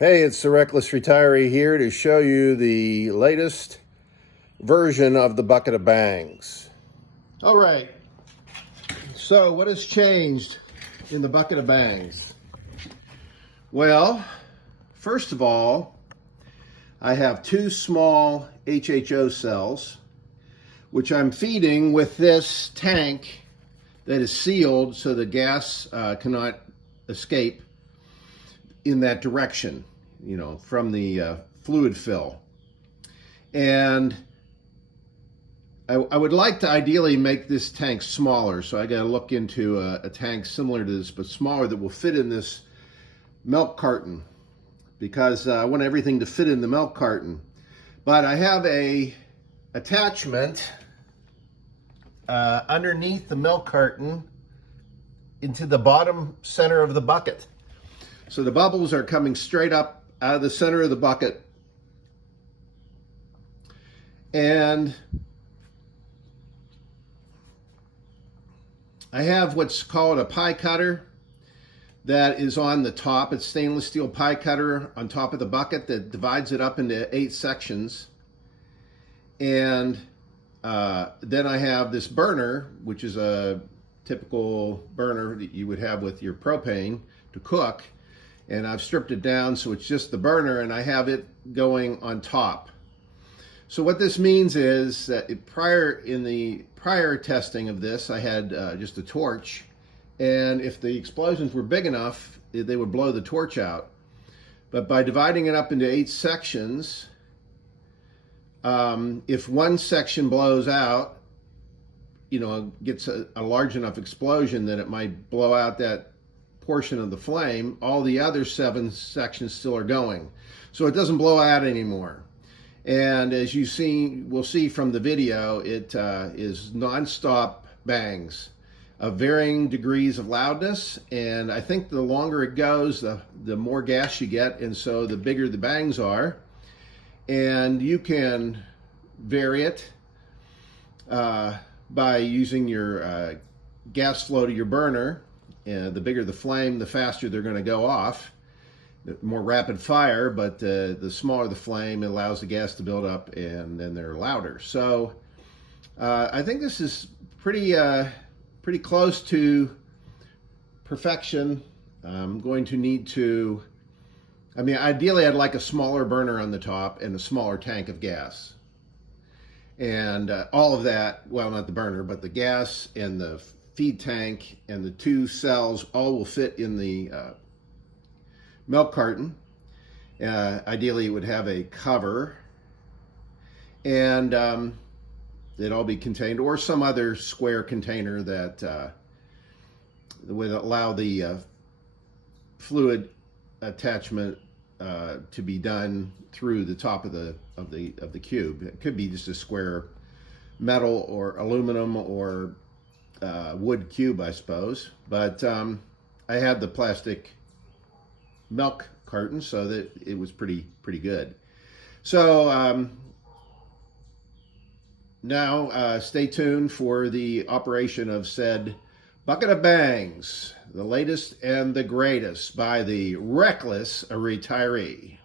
Hey, it's the Reckless Retiree here to show you the latest version of the bucket of bangs. All right, so what has changed in the bucket of bangs? Well, first of all, I have two small HHO cells, which I'm feeding with this tank that is sealed so the gas cannot escape in that direction, from the fluid fill. And I would like to ideally make this tank smaller, so I got to look into a tank similar to this, but smaller, that will fit in this milk carton, because I want everything to fit in the milk carton. But I have a attachment underneath the milk carton into the bottom center of the bucket. So the bubbles are coming straight up out of the center of the bucket. And I have what's called a pie cutter that is on the top. It's stainless steel pie cutter on top of the bucket that divides it up into 8 sections. And then I have this burner, which is a typical burner that you would have with your propane to cook. And I've stripped it down so it's just the burner, and I have it going on top. So what this means is that in the prior testing of this, I had just a torch, and if the explosions were big enough, they would blow the torch out. But by dividing it up into 8 sections, if one section blows out, gets a large enough explosion that it might blow out that portion of the flame, all the other 7 sections still are going. So it doesn't blow out anymore. And as we'll see from the video, it is non-stop bangs of varying degrees of loudness. And I think the longer it goes, the more gas you get, and so the bigger the bangs are. And you can vary it by using your gas flow to your burner. The bigger the flame, the faster they're going to go off. More rapid fire, but the smaller the flame, it allows the gas to build up, and then they're louder. So I think this is pretty close to perfection. I'm going to need to, ideally I'd like a smaller burner on the top and a smaller tank of gas. And all of that, well, not the burner, but the gas and the feed tank and the 2 cells all will fit in the milk carton. Ideally, it would have a cover, and it'd all be contained, or some other square container that would allow the fluid attachment to be done through the top of the cube. It could be just a square metal or aluminum or wood cube, I suppose, but I had the plastic milk carton, so that it was pretty good. So now stay tuned for the operation of said bucket of bangs, the latest and the greatest by the Reckless Retiree.